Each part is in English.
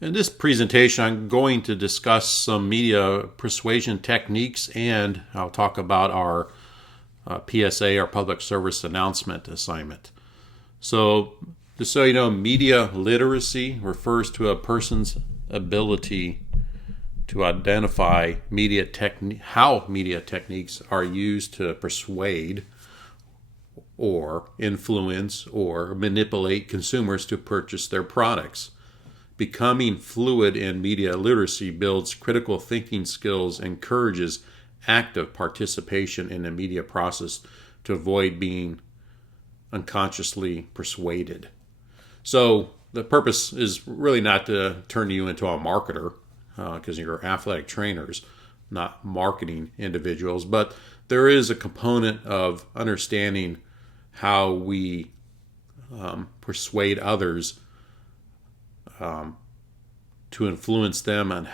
In this presentation, I'm going to discuss some media persuasion techniques, and I'll talk about our PSA, our public service announcement assignment. So, just so you know, media literacy refers to a person's ability to identify how media techniques are used to persuade or influence or manipulate consumers to purchase their products. Becoming fluid in media literacy builds critical thinking skills, encourages active participation in the media process to avoid being unconsciously persuaded. So the purpose is really not to turn you into a marketer, because you're athletic trainers, not marketing individuals, but there is a component of understanding how we persuade others to influence them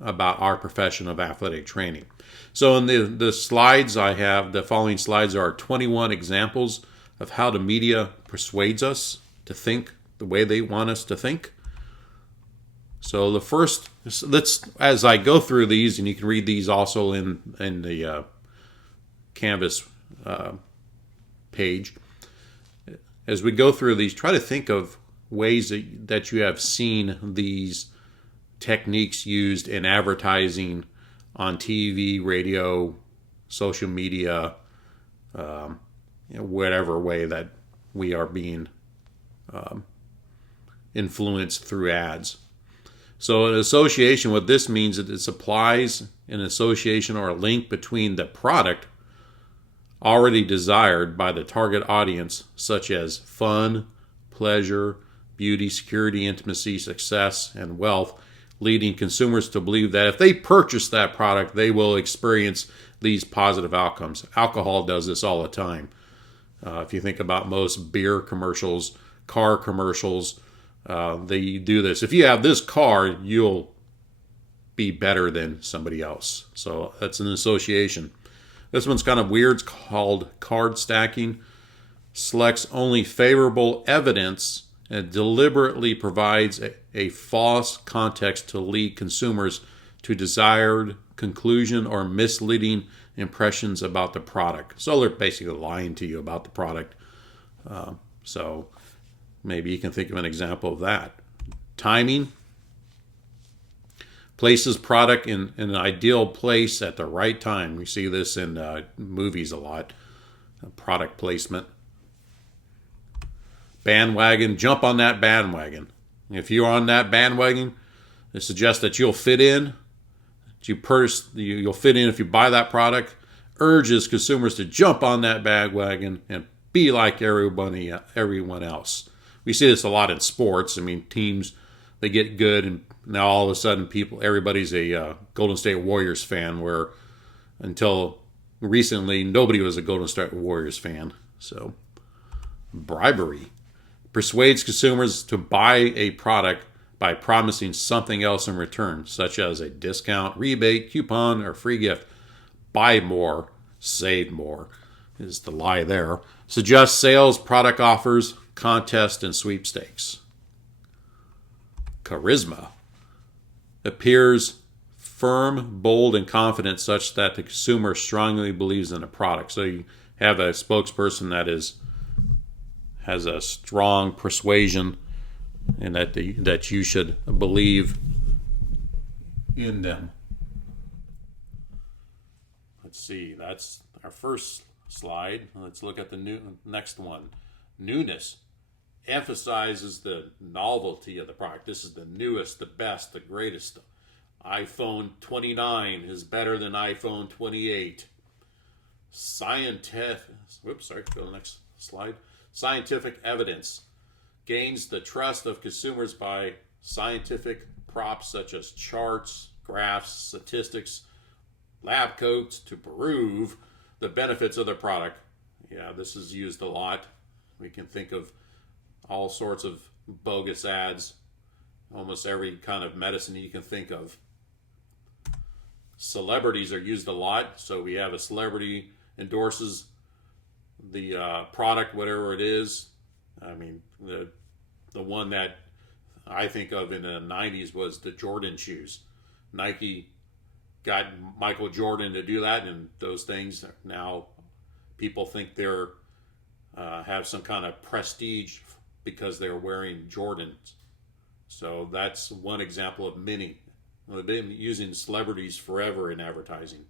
about our profession of athletic training. So in the slides I have, the following slides are 21 examples of how the media persuades us to think the way they want us to think. So the first, as I go through these, and you can read these also in the Canvas page, as we go through these, try to think of ways that you have seen these techniques used in advertising on TV, radio, social media, whatever way that we are being influenced through ads. So an association, what this means is it supplies an association or a link between the product already desired by the target audience, such as fun, pleasure, beauty, security, intimacy, success, and wealth, leading consumers to believe that if they purchase that product, they will experience these positive outcomes. Alcohol does this all the time. If you think about most beer commercials, car commercials, they do this. If you have this car, you'll be better than somebody else. So that's an association. This one's kind of weird. It's called card stacking. Selects only favorable evidence and deliberately provides a false context to lead consumers to desired conclusion or misleading impressions about the product. So they're basically lying to you about the product. So maybe you can think of an example of that. Timing. Places product in an ideal place at the right time. We see this in movies a lot. Product placement. Bandwagon. Jump on that bandwagon. If you're on that bandwagon, it suggests that you'll fit in. You'll fit in if you buy that product. Urges consumers to jump on that bandwagon and be like everyone else. We see this a lot in sports. I mean, teams, they get good, and now all of a sudden everybody's a Golden State Warriors fan, where until recently nobody was a Golden State Warriors fan. So bribery. Persuades consumers to buy a product by promising something else in return, such as a discount, rebate, coupon, or free gift. Buy more, save more is the lie there. Suggest sales, product offers, contest, and sweepstakes. Charisma. Appears firm, bold, and confident such that the consumer strongly believes in a product. So you have a spokesperson that has a strong persuasion and that you should believe in them. Let's see, that's our first slide. Let's look at the next one. Newness emphasizes the novelty of the product. This is the newest, the best, the greatest. iPhone 29 is better than iPhone 28. Go to the next slide. Scientific evidence gains the trust of consumers by scientific props such as charts, graphs, statistics, lab coats to prove the benefits of the product. Yeah, this is used a lot. We can think of all sorts of bogus ads, almost every kind of medicine you can think of. Celebrities are used a lot. So we have a celebrity endorses the product, whatever it is. I mean, the one that I think of in the 90s was the Jordan shoes. Nike got Michael Jordan to do that, and those things now people think they're have some kind of prestige because they're wearing Jordans. So that's one example of many. They've been using celebrities forever in advertising.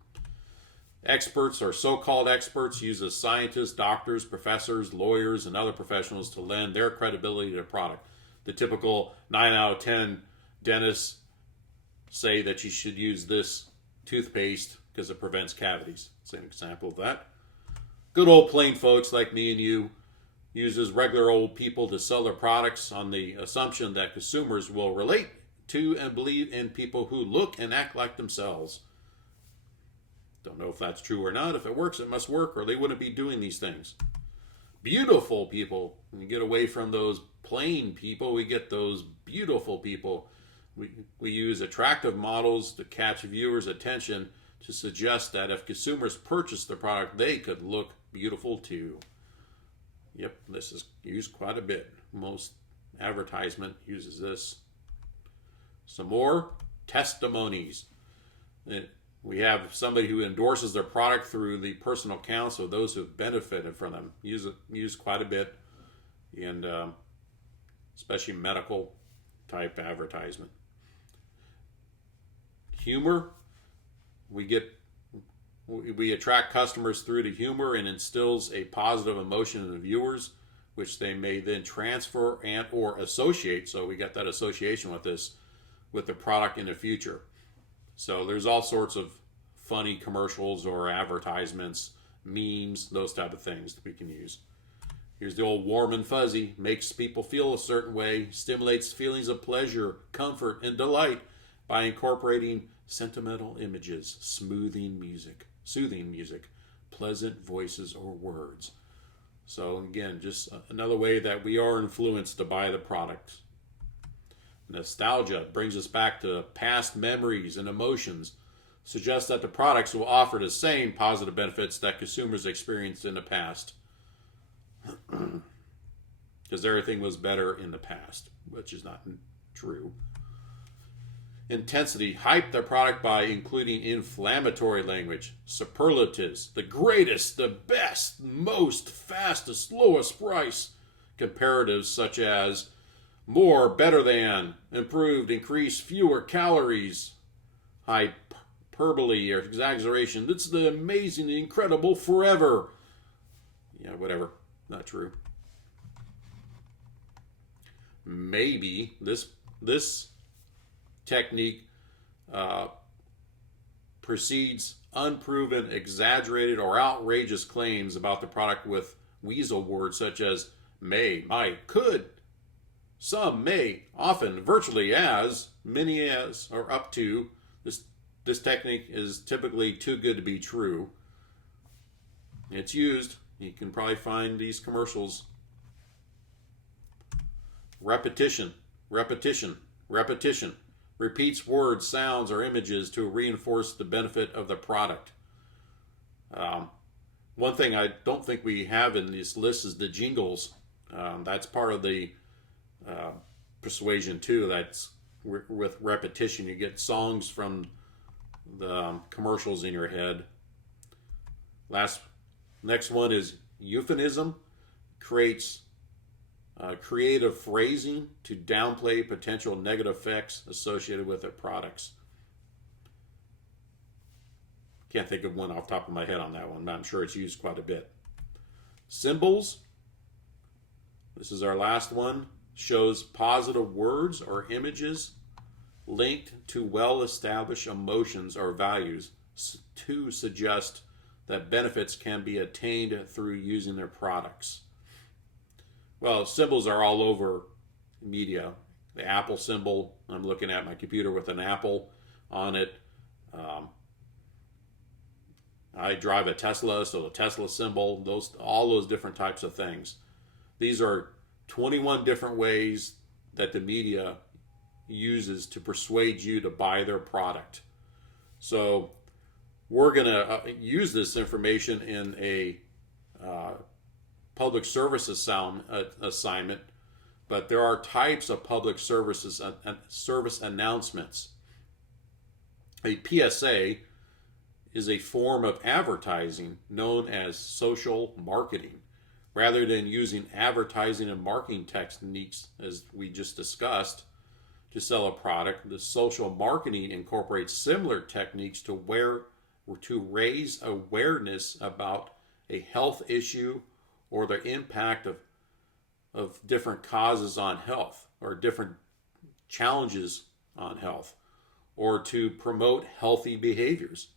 Experts or so-called experts uses scientists, doctors, professors, lawyers, and other professionals to lend their credibility to a product. The typical 9 out of 10 dentists say that you should use this toothpaste because it prevents cavities. It's an example of that. Good old plain folks like me and you uses regular old people to sell their products on the assumption that consumers will relate to and believe in people who look and act like themselves. Don't know if that's true or not. If it works, it must work, or they wouldn't be doing these things. Beautiful people. When you get away from those plain people, we get those beautiful people. We use attractive models to catch viewers' attention to suggest that if consumers purchase the product, they could look beautiful too. Yep, this is used quite a bit. Most advertisement uses this. Some more testimonies. We have somebody who endorses their product through the personal accounts of those who have benefited from them. Used quite a bit in especially medical type advertisement. Humor. We attract customers through to humor and instills a positive emotion in the viewers, which they may then transfer and or associate. So we got that association with this, with the product in the future. So there's all sorts of funny commercials or advertisements, memes, those type of things that we can use. Here's the old warm and fuzzy. Makes people feel a certain way, stimulates feelings of pleasure, comfort, and delight by incorporating sentimental images, soothing music, pleasant voices or words. So again, just another way that we are influenced to buy the product. Nostalgia brings us back to past memories and emotions, suggests that the products will offer the same positive benefits that consumers experienced in the past. Because everything was better in the past, which is not true. Intensity. Hype the product by including inflammatory language, superlatives, the greatest, the best, most, fastest, lowest price, comparatives such as more, better than, improved, increased, fewer calories, hyperbole or exaggeration. It's the amazing, the incredible, forever. Yeah, whatever. Not true. Maybe this technique precedes unproven, exaggerated, or outrageous claims about the product with weasel words such as may, might, could, some, may, often, virtually, as, many as, or up to. This technique is typically too good to be true. It's used. You can probably find these commercials. Repetition. Repeats words, sounds, or images to reinforce the benefit of the product. One thing I don't think we have in this list is the jingles. That's part of the Persuasion too. That's with repetition. You get songs from the commercials in your head. Next one is euphemism. Creates creative phrasing to downplay potential negative effects associated with their products. Can't think of one off the top of my head on that one, but I'm sure it's used quite a bit. Symbols. This is our last one. Shows positive words or images linked to well-established emotions or values to suggest that benefits can be attained through using their products. Well, symbols are all over media. The Apple symbol, I'm looking at my computer with an apple on it. I drive a Tesla, so the Tesla symbol, all those different types of things. These are 21 different ways that the media uses to persuade you to buy their product. So we're going to use this information in a public service assignment But there are types of public services service announcements. A PSA is a form of advertising known as social marketing. Rather than using advertising and marketing techniques, as we just discussed, to sell a product, the social marketing incorporates similar techniques to raise awareness about a health issue or the impact of different causes on health or different challenges on health, or to promote healthy behaviors.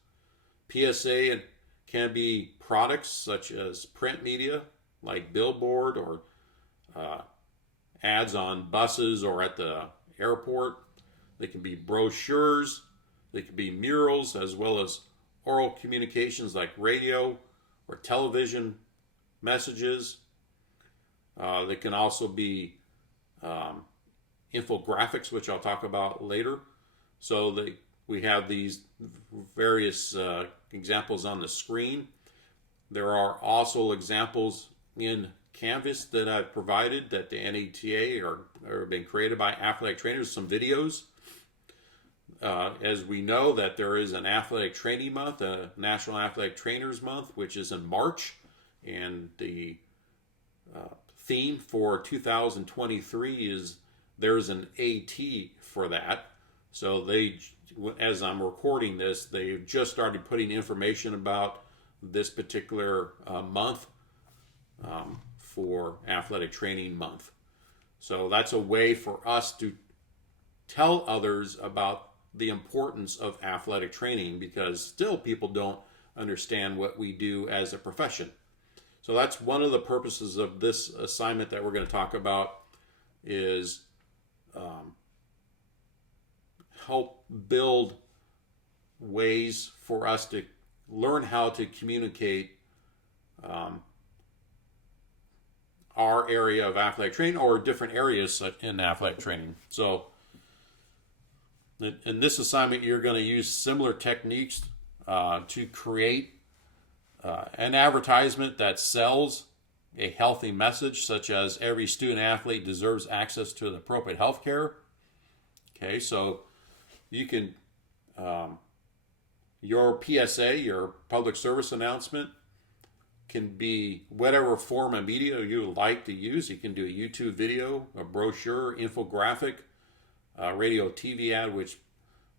PSA can be products such as print media, like billboard or ads on buses or at the airport. They can be brochures. They can be murals, as well as oral communications like radio or television messages. They can also be infographics, which I'll talk about later. So we have these various examples on the screen. There are also examples in Canvas that I've provided that the NATA are being created by athletic trainers, some videos. As we know that there is an athletic training month, a National Athletic Trainers Month, which is in March, and the theme for 2023 is there's an AT for that. So as I'm recording this, they've just started putting information about this particular month for Athletic Training Month. So that's a way for us to tell others about the importance of athletic training, because still people don't understand what we do as a profession. So that's one of the purposes of this assignment that we're going to talk about, is help build ways for us to learn how to communicate our area of athletic training or different areas in athletic training. So in this assignment, you're going to use similar techniques to create an advertisement that sells a healthy message, such as every student athlete deserves access to the appropriate health care. Okay, so you can, your PSA, your public service announcement, can be whatever form of media you would like to use. You can do a YouTube video, a brochure, infographic, radio, TV ad, which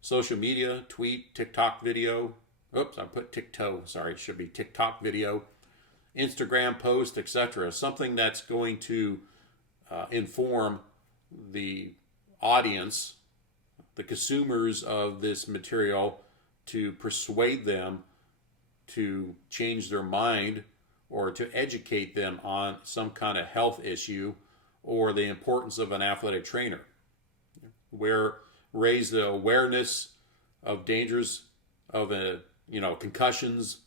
social media, tweet, TikTok video. Oops, I put TikTok. Sorry, it should be TikTok video, Instagram post, etc. Something that's going to inform the audience, the consumers of this material, to persuade them to change their mind or to educate them on some kind of health issue or the importance of an athletic trainer. Raise the awareness of dangers of concussions,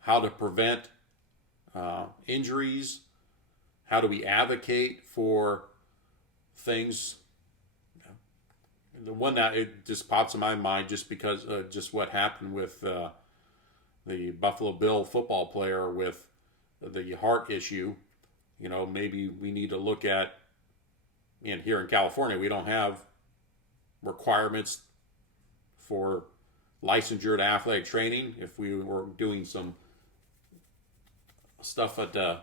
how to prevent injuries, how do we advocate for things. The one that it just pops in my mind just because just what happened with the Buffalo Bill football player with the heart issue. Maybe we need to look at, and here in California, we don't have requirements for licensure to athletic training. If we were doing some stuff to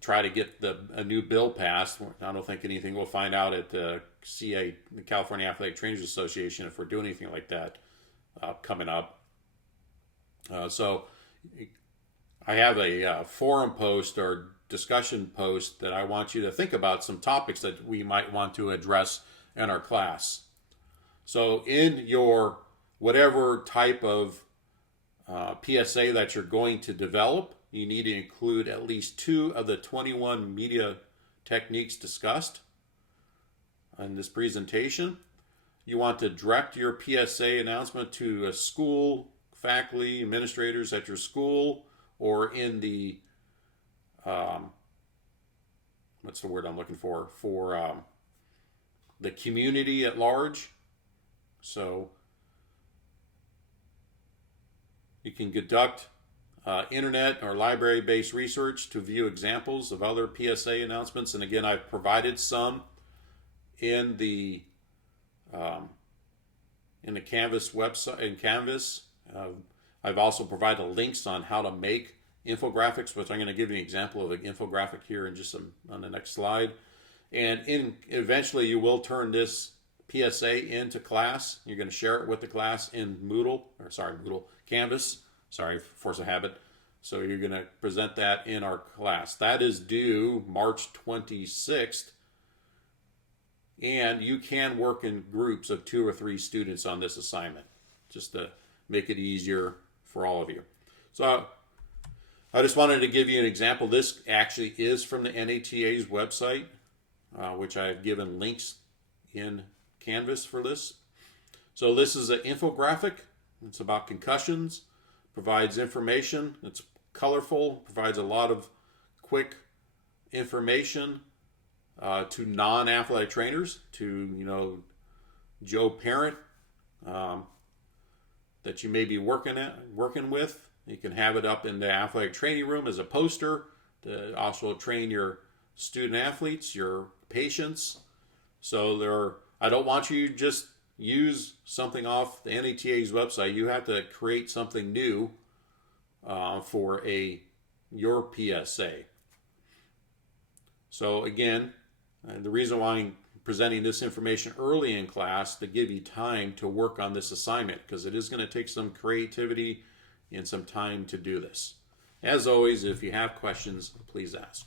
try to get a new bill passed, I don't think anything we'll find out at the California Athletic Trainers Association, if we're doing anything like that coming up. So I have a forum post or discussion post that I want you to think about some topics that we might want to address in our class. So in your whatever type of PSA that you're going to develop, you need to include at least 2 of the 21 media techniques discussed in this presentation. You want to direct your PSA announcement to a school, faculty, administrators at your school, or in the, what's the word I'm looking for the community at large. So you can conduct internet or library-based research to view examples of other PSA announcements. And again, I've provided some in the Canvas website. In Canvas, I've also provided links on how to make infographics, which I'm going to give you an example of an infographic here in just on the next slide. And eventually, you will turn this PSA into class. You're going to share it with the class in Canvas. Sorry, force of habit. So you're going to present that in our class. That is due March 26th. And you can work in groups of 2 or 3 students on this assignment, just to make it easier for all of you. So I just wanted to give you an example. This actually is from the NATA's website, which I've given links in Canvas for this. So this is an infographic. It's about concussions, provides information. It's colorful, provides a lot of quick information to non-athletic trainers, to Joe Parent that you may be working with. You can have it up in the athletic training room as a poster to also train your student athletes, your patients. So I don't want you to just use something off the NATA's website. You have to create something new for your PSA. So again, the reason why I'm presenting this information early in class to give you time to work on this assignment, because it is going to take some creativity and some time to do this. As always, if you have questions, please ask.